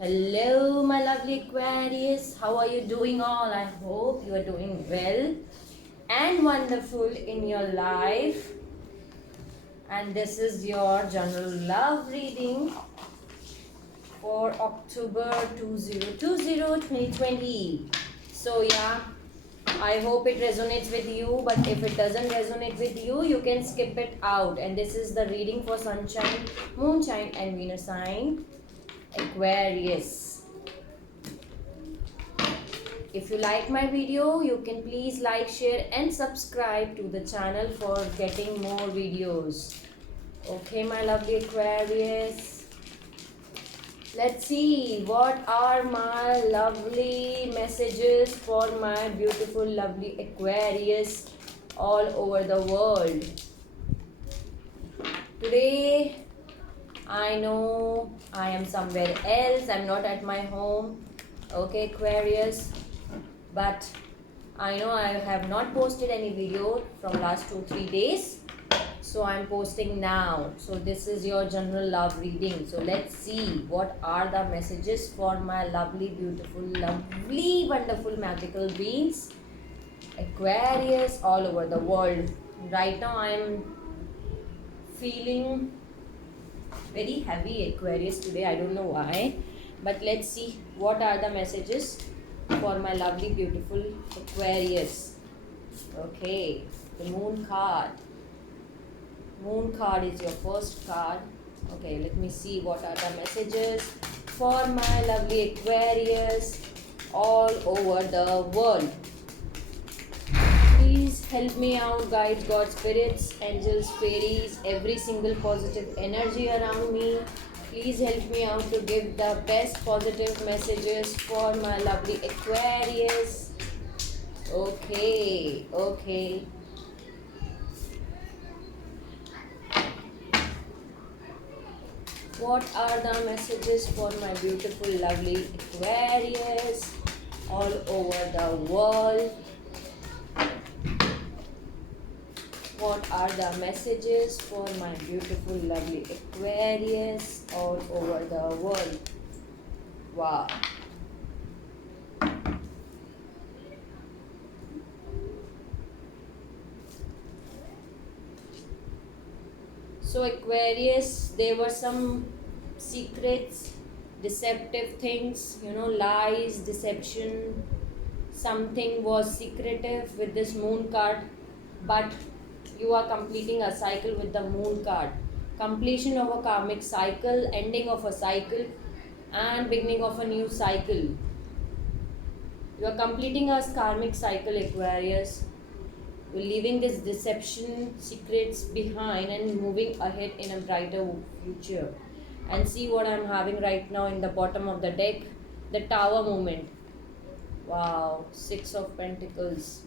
Hello, my lovely Aquarius. How are you doing all? I hope you are doing well and wonderful in your life. And this is your general love reading for October 2020. So, yeah, I hope it resonates with you. But if it doesn't resonate with you, you can skip it out. And this is the reading for Sunshine, Moonshine, and Venus sign Aquarius. If you like my video, you can please like, share and subscribe to the channel for getting more videos. Okay, my lovely Aquarius. Let's see what are my lovely messages for my beautiful, lovely Aquarius all over the world. Today, I know I am somewhere else. I'm not at my home. Okay, Aquarius. But I know I have not posted any video from last 2-3 days, so I'm posting now. So this is your general love reading. So let's see what are the messages for my lovely, beautiful, lovely, wonderful, magical beings, Aquarius all over the world. Right now I'm feeling very heavy Aquarius today. I don't know why, but let's see what are the messages for my lovely, beautiful Aquarius. Okay, the moon card. Moon card is your first card. Okay, let me see what are the messages for my lovely Aquarius all over the world. Please help me out, guides, God, spirits, angels, fairies, every single positive energy around me. Please help me out to give the best positive messages for my lovely Aquarius. Okay, okay. What are the messages for my beautiful, lovely Aquarius all over the world? What are the messages for my beautiful, lovely Aquarius all over the world? Wow. So Aquarius, there were some secrets, deceptive things, lies, deception. Something was secretive with this moon card, but you are completing a cycle with the moon card. Completion of a karmic cycle, ending of a cycle, and beginning of a new cycle. You are completing a karmic cycle, Aquarius. You're leaving this deception, secrets behind and moving ahead in a brighter future. And see what I'm having right now in the bottom of the deck, the Tower moment. Wow, Six of Pentacles,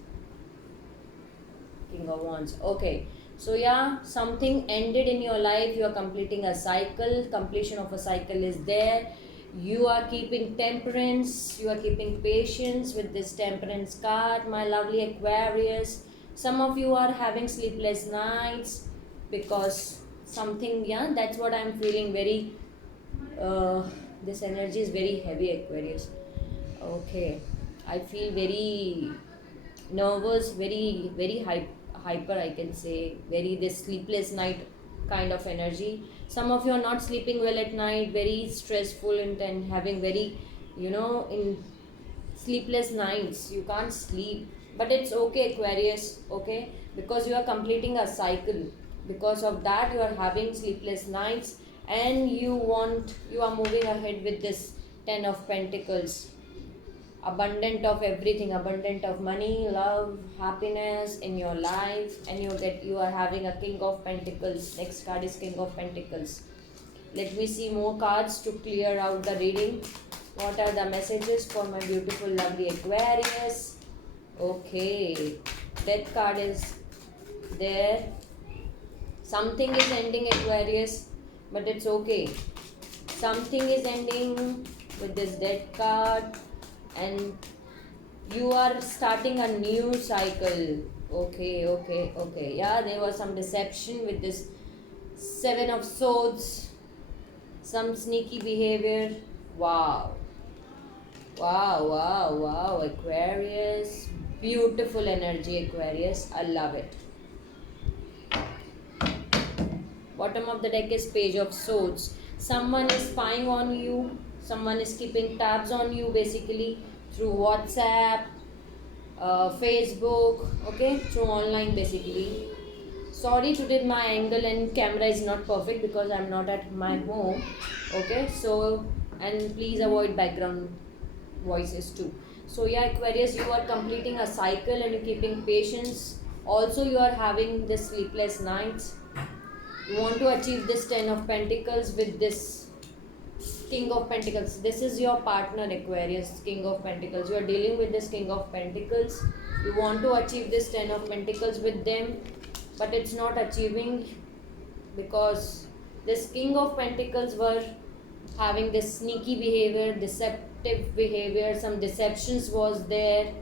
King of Wands. Okay, so yeah, something ended in your life. You are completing a cycle. Completion of a cycle is there. You are keeping temperance. You are keeping patience with this temperance card, my lovely Aquarius. Some of you are having sleepless nights because something, yeah, that's what I'm feeling. Very, this energy is very heavy, Aquarius. Okay, I feel very nervous, very hyper, I can say, very this sleepless night kind of energy. Some of you are not sleeping well at night, very stressful and having very, in sleepless nights, you can't sleep. But it's okay, Aquarius, okay, because you are completing a cycle. Because of that you are having sleepless nights, and you are moving ahead with this 10 of Pentacles, abundant of everything, abundant of money, love, happiness in your life. And you are having a King of Pentacles. Next card is King of Pentacles. Let me see more cards to clear out the reading. What are the messages for my beautiful, lovely Aquarius? Okay, Death card is there. Something is ending, Aquarius, but it's okay. Something is ending with this Death card, and you are starting a new cycle. Okay. Yeah, there was some deception with this Seven of Swords, some sneaky behavior, Wow. Wow, wow, wow, Aquarius. Beautiful energy, Aquarius. I love it. Bottom of the deck is Page of Swords. Someone is spying on you, someone is keeping tabs on you basically through WhatsApp, Facebook, okay, through online basically. Sorry today my angle and camera is not perfect because I'm not at my home, okay, so and please avoid background voices too. So yeah, Aquarius, you are completing a cycle and you're keeping patience. Also, you are having this sleepless nights. You want to achieve this 10 of Pentacles with this King of Pentacles. This is your partner, Aquarius, King of Pentacles. You are dealing with this King of Pentacles. You want to achieve this 10 of Pentacles with them, but it's not achieving because this King of Pentacles were having this sneaky behavior, deceptive behavior, some deceptions was there.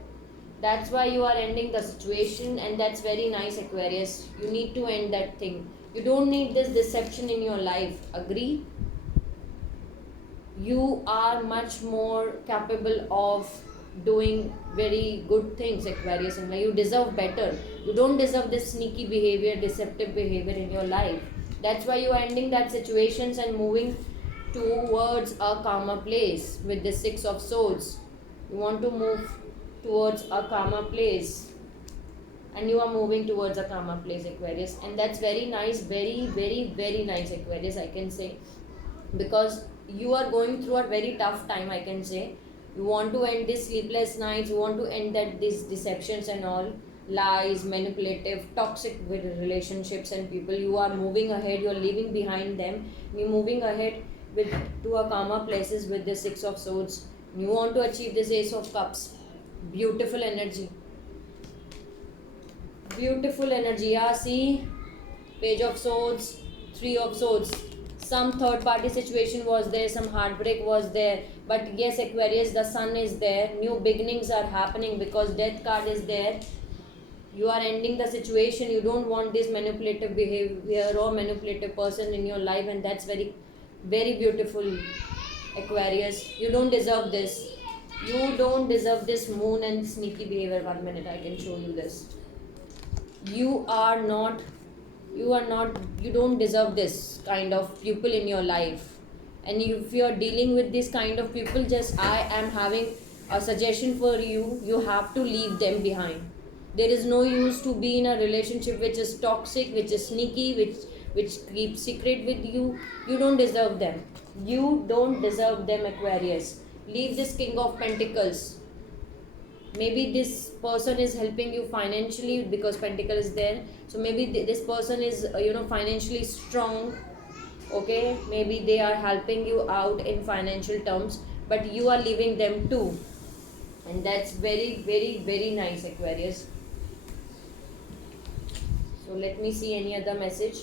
That's why you are ending the situation, and that's very nice, Aquarius. You need to end that thing. You don't need this deception in your life. Agree? You are much more capable of doing very good things, Aquarius, and you deserve better. You don't deserve this sneaky behavior, deceptive behavior in your life. That's why you are ending that situations and moving towards a calmer place with the Six of Swords. You want to move towards a calmer place, and you are moving towards a calmer place, Aquarius, and that's very nice, very very very nice, Aquarius, I can say, because you are going through a very tough time, I can say. You want to end these sleepless nights, you want to end that these deceptions and all, lies, manipulative, toxic with relationships and people. You are moving ahead, you are leaving behind them, you're moving ahead with to a calmer places with the Six of Swords. You want to achieve this Ace of Cups. Beautiful energy, beautiful energy. Yeah, see, Page of Swords, Three of Swords. Some third party situation was there, some heartbreak was there, but yes, Aquarius, the sun is there, new beginnings are happening because Death card is there. You are ending the situation. You don't want this manipulative behavior or manipulative person in your life, and that's very very beautiful, Aquarius. You don't deserve this. You don't deserve this moon and sneaky behavior. 1 minute, I can show you this. You are not, you don't deserve this kind of people in your life. And if you are dealing with this kind of people, just I am having a suggestion for you. You have to leave them behind. There is no use to be in a relationship which is toxic, which is sneaky, which keeps secret with you. You don't deserve them. You don't deserve them, Aquarius. Leave this King of Pentacles. Maybe this person is helping you financially because Pentacle is there, so maybe this person is financially strong, okay, maybe they are helping you out in financial terms, but you are leaving them too, and that's very very very nice, Aquarius. So let me see any other message.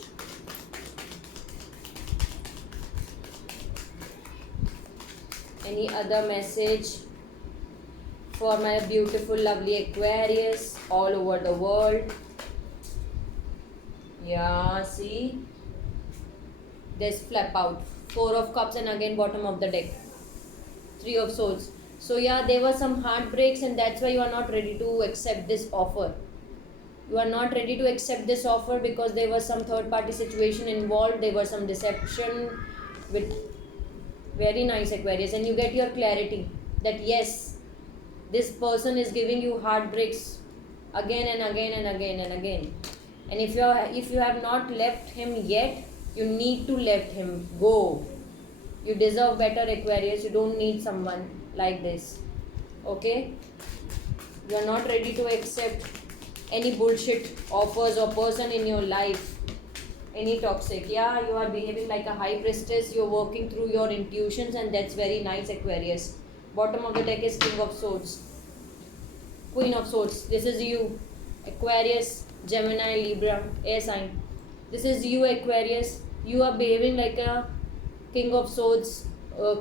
Any other message for my beautiful lovely Aquarius all over the world? Yeah, see, this flap out, Four of Cups, and again bottom of the deck, Three of Swords. So yeah, there were some heartbreaks, and that's why you are not ready to accept this offer. You are not ready to accept this offer because there was some third party situation involved, there was some deception with very nice, Aquarius, and you get your clarity that yes, this person is giving you heartbreaks again and again and again and again. And if you have not left him yet, you need to let him go. You deserve better, Aquarius. You don't need someone like this, okay? You are not ready to accept any bullshit offers or person in your life, any toxic. Yeah, you are behaving like a high priestess. You're working through your intuitions, and that's very nice, Aquarius. Bottom of the deck is King of Swords, Queen of Swords. This is you, Aquarius, Gemini, Libra, air sign. This is you, Aquarius. You are behaving like a King of Swords,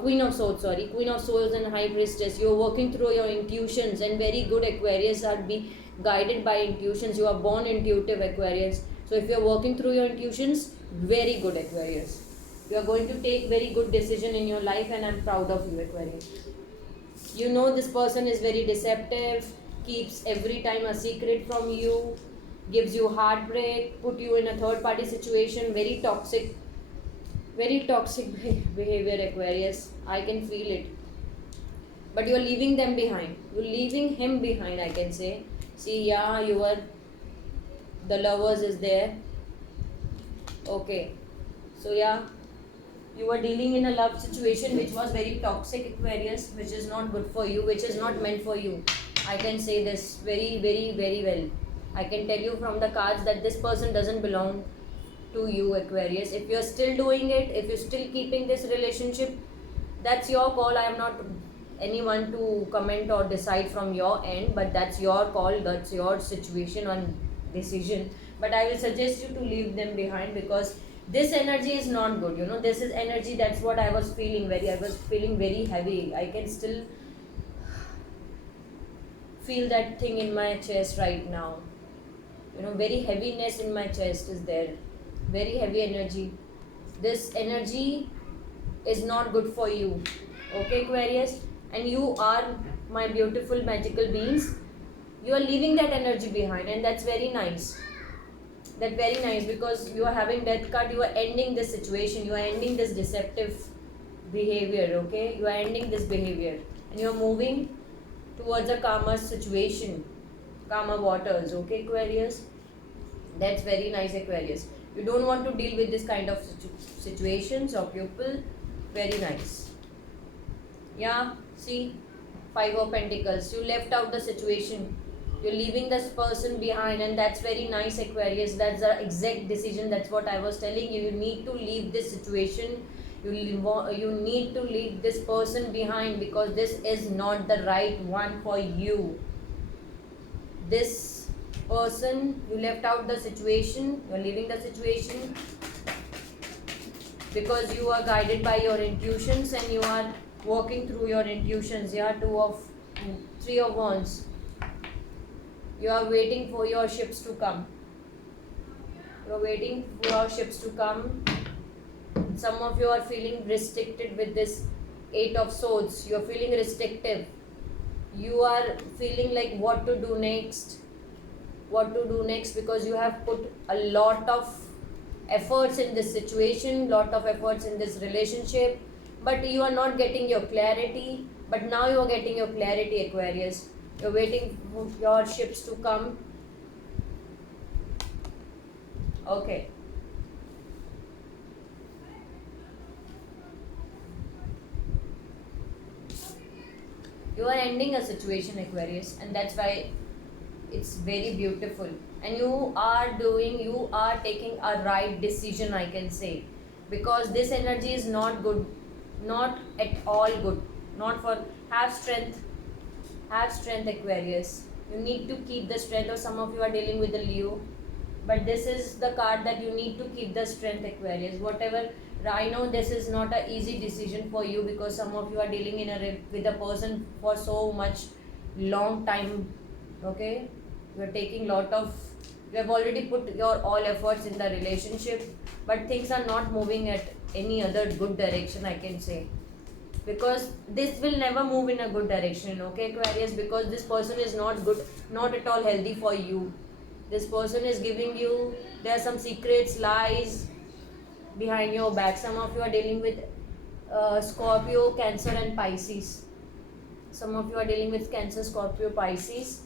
Queen of Swords, sorry, Queen of Swords and High Priestess. You are working through your intuitions, and very good, Aquarius, are be guided by intuitions. You are born intuitive, Aquarius. So if you are working through your intuitions, very good, Aquarius. You are going to take very good decision in your life, and I'm proud of you, Aquarius. You know this person is very deceptive, keeps every time a secret from you, gives you heartbreak, put you in a third party situation, very toxic behavior, Aquarius. I can feel it. But you are leaving them behind. You're leaving him behind, I can say. See, yeah, you are, the lovers is there. Okay. So yeah, you were dealing in a love situation which was very toxic, Aquarius, which is not good for you, which is not meant for you. I can say this very, very, very well. I can tell you from the cards that this person doesn't belong to you, Aquarius. If you're still doing it, if you're still keeping this relationship, that's your call. I am not anyone to comment or decide from your end, but that's your call, that's your situation and decision. But I will suggest you to leave them behind, because this energy is not good. This is energy, that's what I was feeling. I was feeling very heavy. I can still feel that thing in my chest right now. Very heaviness in my chest is there, very heavy energy. This energy is not good for you, okay, Aquarius? And you are my beautiful magical beings. You are leaving that energy behind, and that's very nice. That very nice, because you are having death card. You are ending this situation, you are ending this deceptive behavior, okay? You are ending this behavior, and you are moving towards a calmer situation, calmer waters, okay, Aquarius? That's very nice, Aquarius. You don't want to deal with this kind of situations or people. Very nice. Yeah, see, 5 of Pentacles. You left out the situation. You're leaving this person behind, and that's very nice, Aquarius. That's the exact decision. That's what I was telling you. You need to leave this situation. You need to leave this person behind, because this is not the right one for you. This person, you left out the situation. You're leaving the situation because you are guided by your intuitions, and you are walking through your intuitions. Yeah, 3 of Wands. You are waiting for your ships to come. You are waiting for your ships to come. Some of you are feeling restricted with this 8 of Swords. You are feeling restrictive. You are feeling like what to do next. What to do next, because you have put a lot of efforts in this situation, lot of efforts in this relationship, but you are not getting your clarity. But now you are getting your clarity, Aquarius. You're waiting for your ships to come. Okay. You are ending a situation, Aquarius, and that's why it's very beautiful. And you are taking a right decision, I can say, because this energy is not good, not at all good. Not for, have strength, Aquarius. You need to keep the strength. Or some of you are dealing with a Leo, but this is the card that you need to keep the strength, Aquarius. Whatever, I know this is not an easy decision for you, because some of you are dealing with a person for so much long time. Okay, you are taking you have already put your all efforts in the relationship, but things are not moving at any other good direction, I can say, because this will never move in a good direction, okay, Aquarius? Because this person is not good, not at all healthy for you. This person is giving you, there are some secrets, lies behind your back. Some of you are dealing with Scorpio, Cancer and Pisces. Some of you are dealing with Cancer, Scorpio, Pisces.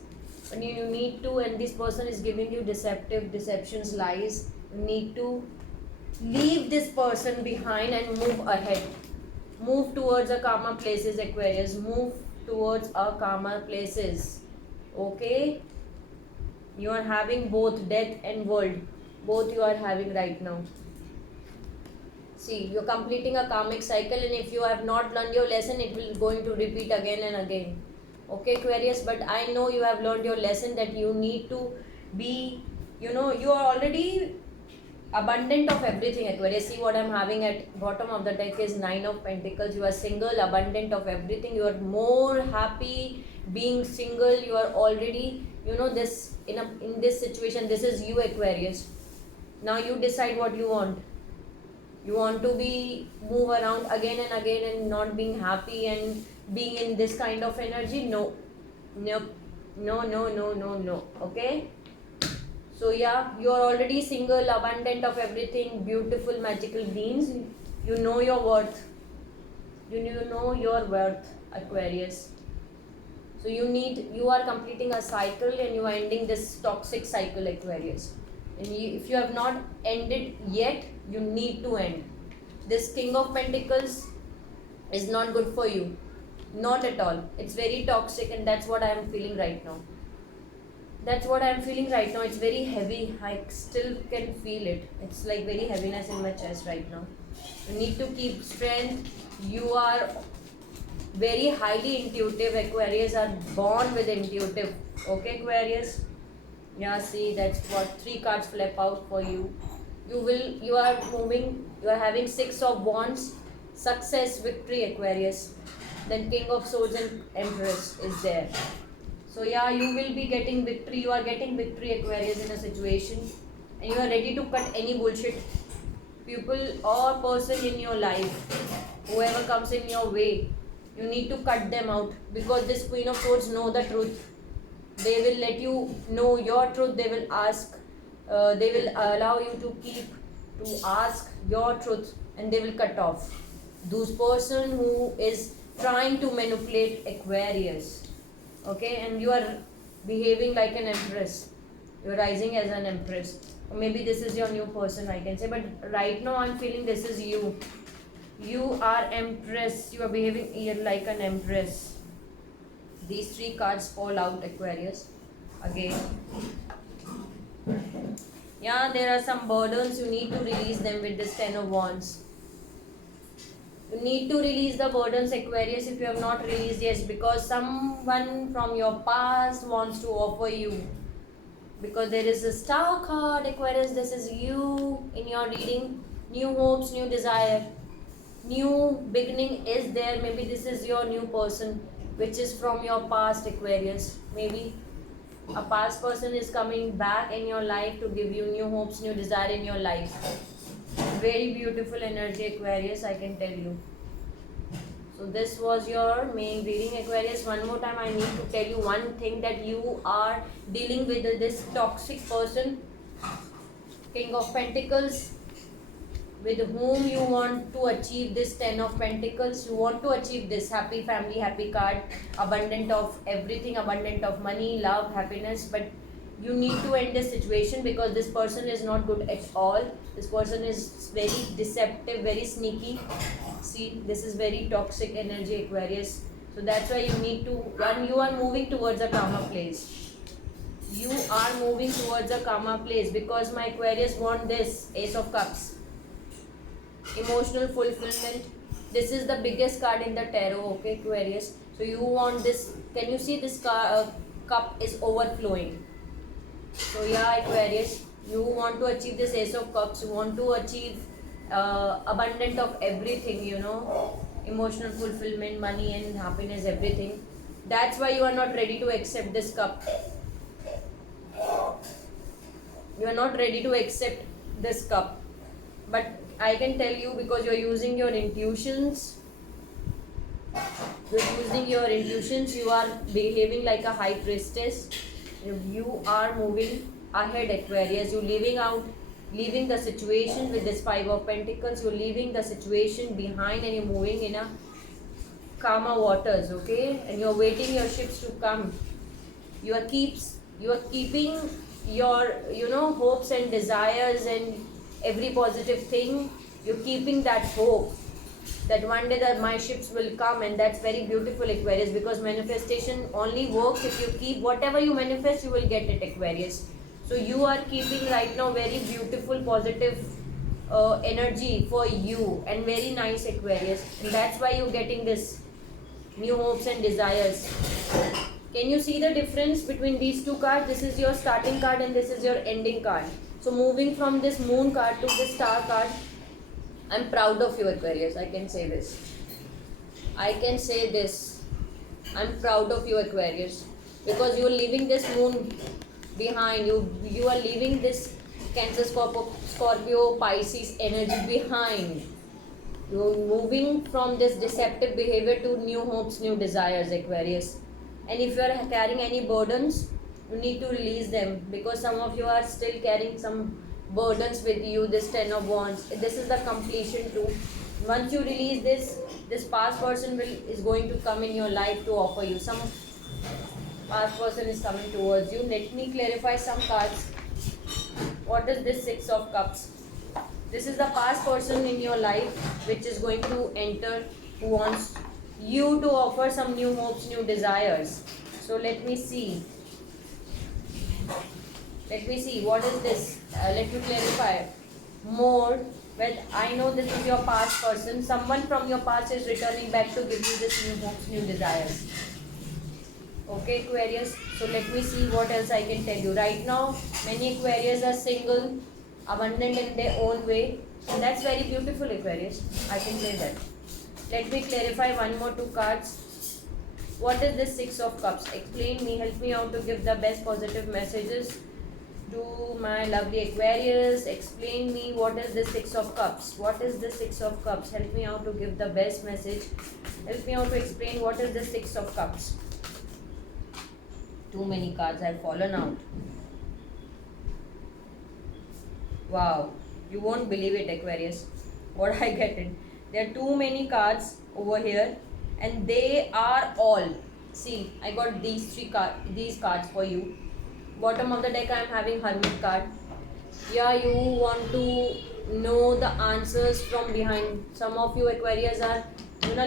And you need to, and this person is giving you deceptions, lies. You need to leave this person behind and move ahead. Move towards a calmer places, Aquarius. Move towards a calmer places. Okay? You are having both death and world. Both you are having right now. See, you're completing a karmic cycle, and if you have not learned your lesson, it will going to repeat again and again. Okay, Aquarius, but I know you have learned your lesson, that you need to be, you are already abundant of everything, Aquarius. See what I'm having at bottom of the deck is 9 of Pentacles. You are single, abundant of everything. You are more happy being single. You are already, this in this situation. This is you, Aquarius. Now you decide what you want. You want to be move around again and again and not being happy and being in this kind of energy. No, no, no, no, no, no, no. Okay. So yeah, you are already single, abundant of everything, beautiful, magical beings. You know your worth. You know your worth, Aquarius. So you are completing a cycle and you are ending this toxic cycle, Aquarius. And if you have not ended yet, you need to end. This King of Pentacles is not good for you. Not at all. It's very toxic, and that's what I am feeling right now. That's what I am feeling right now. It's very heavy. I still can feel it. It's like very heaviness in my chest right now. You need to keep strength. You are very highly intuitive. Aquarius are born with intuitive. Okay, Aquarius? Yeah, see, that's what 3 cards flip out for you. You are moving, you are having 6 of Wands, success, victory, Aquarius. Then King of Swords and Empress is there. So yeah, you will be getting victory. You are getting victory, Aquarius, in a situation, and you are ready to cut any bullshit people or person in your life. Whoever comes in your way, you need to cut them out, because this Queen of Swords know the truth. They will let you know your truth. They will ask. They will allow you to ask your truth, and they will cut off those person who is trying to manipulate Aquarius. Okay, and you are behaving like an empress. You are rising as an empress. Or maybe this is your new person, I can say. But right now I'm feeling this is you. You are empress. You are behaving like an empress. These 3 cards fall out, Aquarius. Again. Yeah, there are some burdens. You need to release them with this 10 of Wands. You need to release the burdens, Aquarius, if you have not released. Yes, because someone from your past wants to offer you. Because there is a Star card, Aquarius. This is you in your reading. New hopes, new desire. New beginning is there. Maybe this is your new person, which is from your past, Aquarius. Maybe a past person is coming back in your life to give you new hopes, new desire in your life. Very beautiful energy, Aquarius, I can tell you. So this was your main reading, Aquarius. One more time I need to tell you one thing, that you are dealing with this toxic person, King of Pentacles, with whom you want to achieve this 10 of Pentacles. You want to achieve this happy family, happy card, abundant of everything, abundant of money, love, happiness. But you need to end this situation, because this person is not good at all. This person is very deceptive, very sneaky. See, this is very toxic energy, Aquarius. So that's why you need to, when you are moving towards a calmer place. You are moving towards a calmer place, because my Aquarius want this Ace of Cups. Emotional fulfillment. This is the biggest card in the tarot, okay, Aquarius. So you want this. Can you see this cup is overflowing? So yeah, Aquarius, you want to achieve this Ace of Cups. You want to achieve abundant of everything, emotional fulfillment, money and happiness, everything. That's why you are not ready to accept this cup. You are not ready to accept this cup. But I can tell you, because you are using your intuitions. You are behaving like a high priestess. You are moving ahead, Aquarius. You're leaving the situation with this 5 of Pentacles. You're leaving the situation behind, and you're moving in a calmer waters, okay? And you're waiting your ships to come. You are keeping your hopes and desires and every positive thing. You're keeping that hope that one day that my ships will come, and that's very beautiful, Aquarius, because manifestation only works if you keep whatever you manifest, you will get it, Aquarius. So you are keeping right now very beautiful, positive energy for you, and very nice, Aquarius, and that's why you're getting this new hopes and desires. Can you see the difference between these 2 cards? This is your starting card and this is your ending card. So moving from this moon card to this star card, I'm proud of you, Aquarius. I can say this. I'm proud of you, Aquarius, because you're leaving this moon behind. You are leaving this Cancer, Scorpio, Pisces energy behind. You're moving from this deceptive behavior to new hopes, new desires, Aquarius. And if you are carrying any burdens, you need to release them, because some of you are still carrying some burdens with you. This Ten of Wands. This is the completion too. Once you release this past person is going to come in your life to offer you. Some past person is coming towards you. Let me clarify some cards. What is this Six of Cups? This is the past person in your life which is going to enter, who wants you to offer some new hopes, new desires. So let me see. Let me see. What is this? Let me clarify more. But I know this is your past person. Someone from your past is returning back to give you this new hopes, new desires. Okay, Aquarius. So let me see what else I can tell you. Right now, many Aquarius are single, abundant in their own way, and that's very beautiful, Aquarius. I can say that. Let me clarify one more two cards. What is this Six of Cups? Explain me, help me out to give the best positive messages to my lovely Aquarius. Explain me what is this Six of Cups. What is this Six of Cups? Help me out to give the best message. Help me out to explain what is this Six of Cups. Too many cards have fallen out. Wow, you won't believe it, Aquarius, what I get it. There are too many cards over here, and they are all, see, I got these cards for you. Bottom of the deck I am having Hermit card. Yeah, you want to know the answers from behind. Some of you Aquarius are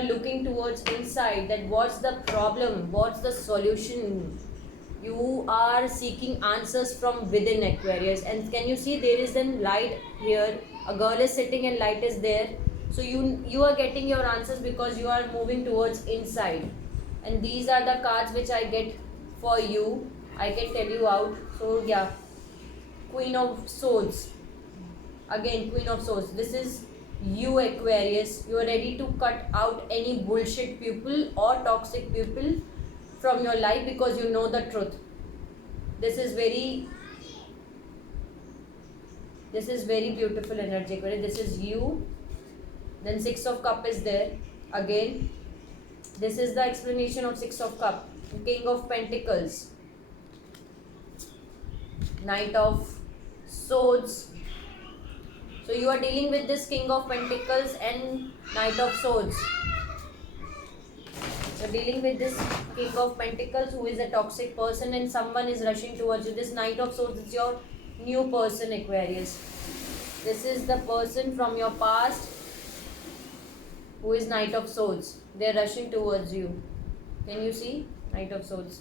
looking towards inside, that what's the problem, what's the solution. You are seeking answers from within, Aquarius. And can you see there is a light here? A girl is sitting and light is there. So you are getting your answers because you are moving towards inside. And these are the cards which I get for you. I can tell you out. So yeah, Queen of Swords. Again, Queen of Swords. This is you, Aquarius. You are ready to cut out any bullshit people or toxic people from your life because you know the truth. This is very beautiful energy, Aquarius. This is you. Then Six of Cup is there. Again, this is the explanation of Six of Cup. King of Pentacles. Knight of Swords. So you are dealing with this King of Pentacles and Knight of Swords. You're dealing with this King of Pentacles who is a toxic person, and someone is rushing towards you. This Knight of Swords is your new person, Aquarius. This is the person from your past who is Knight of Swords. They're rushing towards you. Can you see? Knight of Swords.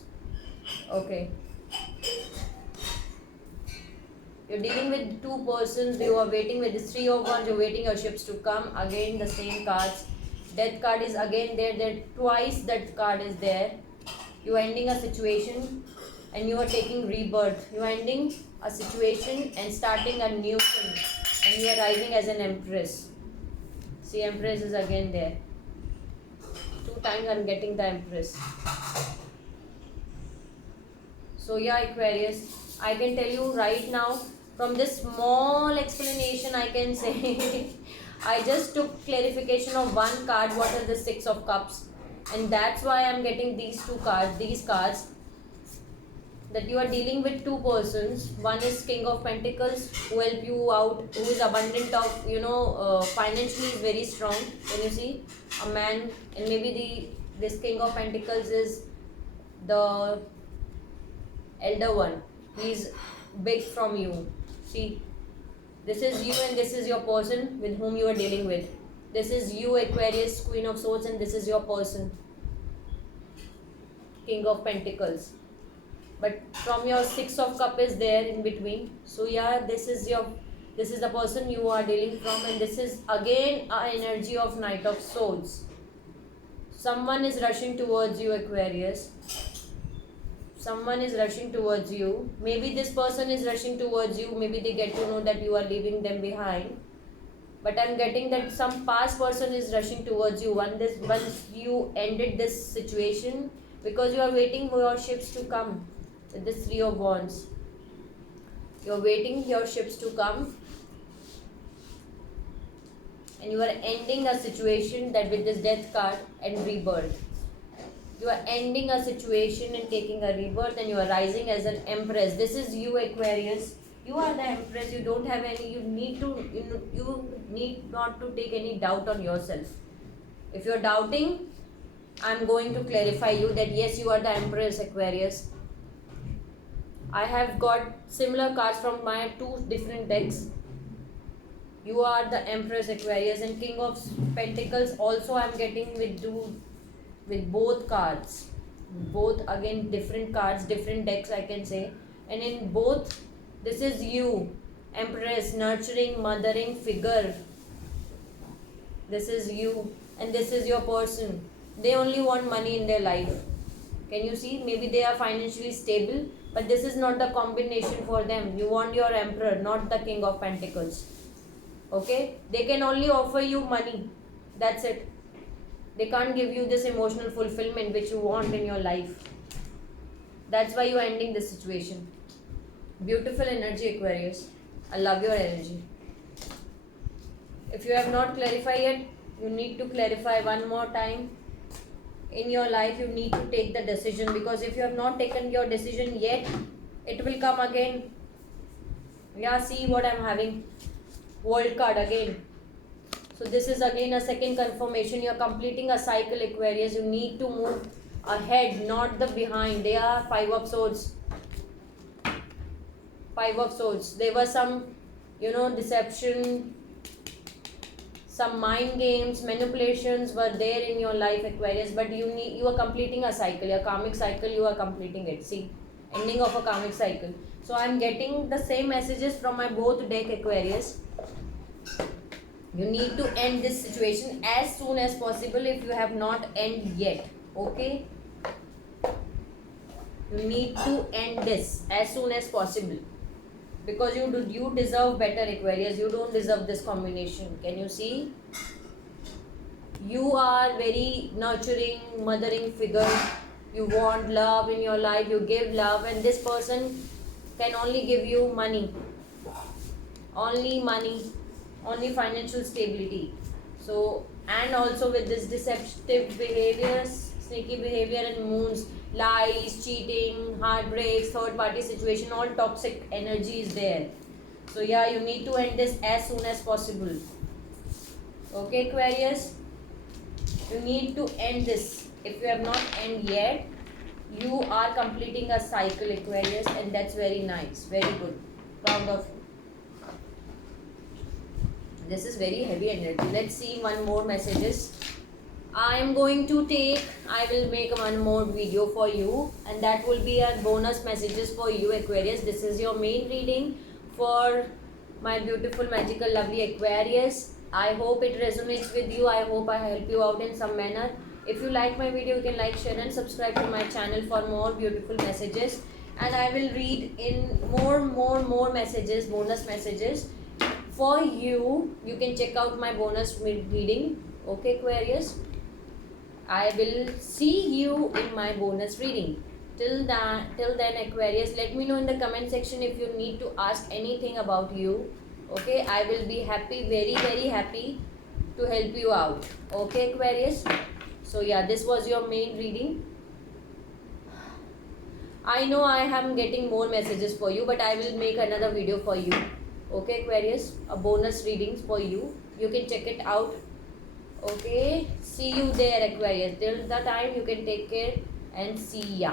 Okay. You're dealing with two persons. You are waiting with this Three of Wands. You're waiting your ships to come. Again, the same cards. Death card is again there. Twice that card is there. You are ending a situation and you are taking rebirth. You are ending a situation and starting a new thing. And you are rising as an Empress. See, Empress is again there. 2 times I am getting the Empress. So yeah, Aquarius, I can tell you right now, from this small explanation I can say I just took clarification of one card, what is the Six of Cups, and that's why I'm getting these cards, that you are dealing with two persons. One is King of Pentacles who help you out, who is abundant of, financially is very strong. Can you see? A man, and maybe this King of Pentacles is the elder one. He's big from you. See, this is you and this is your person with whom you are dealing with. This is you, Aquarius, Queen of Swords, and this is your person, King of Pentacles. But from your Six of Cup is there in between. So yeah, this is the person you are dealing from, and this is again an energy of Knight of Swords. Someone is rushing towards you, Aquarius. Someone is rushing towards you. Maybe this person is rushing towards you. Maybe they get to know that you are leaving them behind. But I'm getting that some past person is rushing towards you. Once you ended this situation, because you are waiting for your ships to come. With this Three of Wands, you're waiting your ships to come. and you are ending a situation that with this death card and rebirth. You are ending a situation and taking a rebirth, and you are rising as an empress. This is you, Aquarius. You are the empress. You don't have any, you need not to take any doubt on yourself. If you are doubting, I'm going to clarify you that yes, you are the empress, Aquarius. I have got similar cards from my two different decks. You are the empress, Aquarius, and king of pentacles also I'm getting with both cards. Both again different cards, different decks I can say. And in both, this is you, empress, nurturing, mothering figure. This is you, and this is your person. They only want money in their life. Can you see? Maybe they are financially stable, but this is not the combination for them. You want your emperor, not the king of pentacles. Okay? They can only offer you money. That's it. They can't give you this emotional fulfillment which you want in your life. That's why you are ending this situation. Beautiful energy, Aquarius. I love your energy. If you have not clarified yet, you need to clarify one more time. In your life, you need to take the decision, because if you have not taken your decision yet, it will come again. Yeah, see what I'm having. World card again. So this is again a second confirmation. You are completing a cycle, Aquarius. You need to move ahead, not the behind. They are Five of Swords. Five of Swords. There was some, deception, some mind games, manipulations were there in your life, Aquarius. But you are completing a cycle, your karmic cycle. You are completing it. See, ending of a karmic cycle. So I am getting the same messages from my both deck, Aquarius. You need to end this situation as soon as possible if you have not ended yet. Okay? You need to end this as soon as possible. Because you deserve better, Aquarius. You don't deserve this combination. Can you see? You are very nurturing, mothering figure. You want love in your life. You give love, and this person can only give you money. Only money. Only financial stability. So, and also with this deceptive behaviors, sneaky behavior and moons, lies, cheating, heartbreaks, third party situation, all toxic energy is there. So yeah, you need to end this as soon as possible. Okay, Aquarius? You need to end this. If you have not ended yet, you are completing a cycle, Aquarius, and that's very nice. Very good. Proud of you. This is very heavy energy. Let's see one more messages. I will make one more video for you, and that will be a bonus messages for you, Aquarius. This is your main reading for my beautiful, magical, lovely Aquarius. I hope it resonates with you. I hope I help you out in some manner. If you like my video, you can like, share and subscribe to my channel for more beautiful messages. And I will read in more messages, bonus messages for you. You can check out my bonus reading. Okay, Aquarius? I will see you in my bonus reading. Till then, Aquarius, let me know in the comment section if you need to ask anything about you. Okay, I will be happy, very happy to help you out. Okay, Aquarius? So yeah, this was your main reading. I know I am getting more messages for you, but I will make another video for you. Okay, Aquarius? A bonus readings for you. You can check it out. Okay, see you there, Aquarius. Till the time, you can take care and see ya.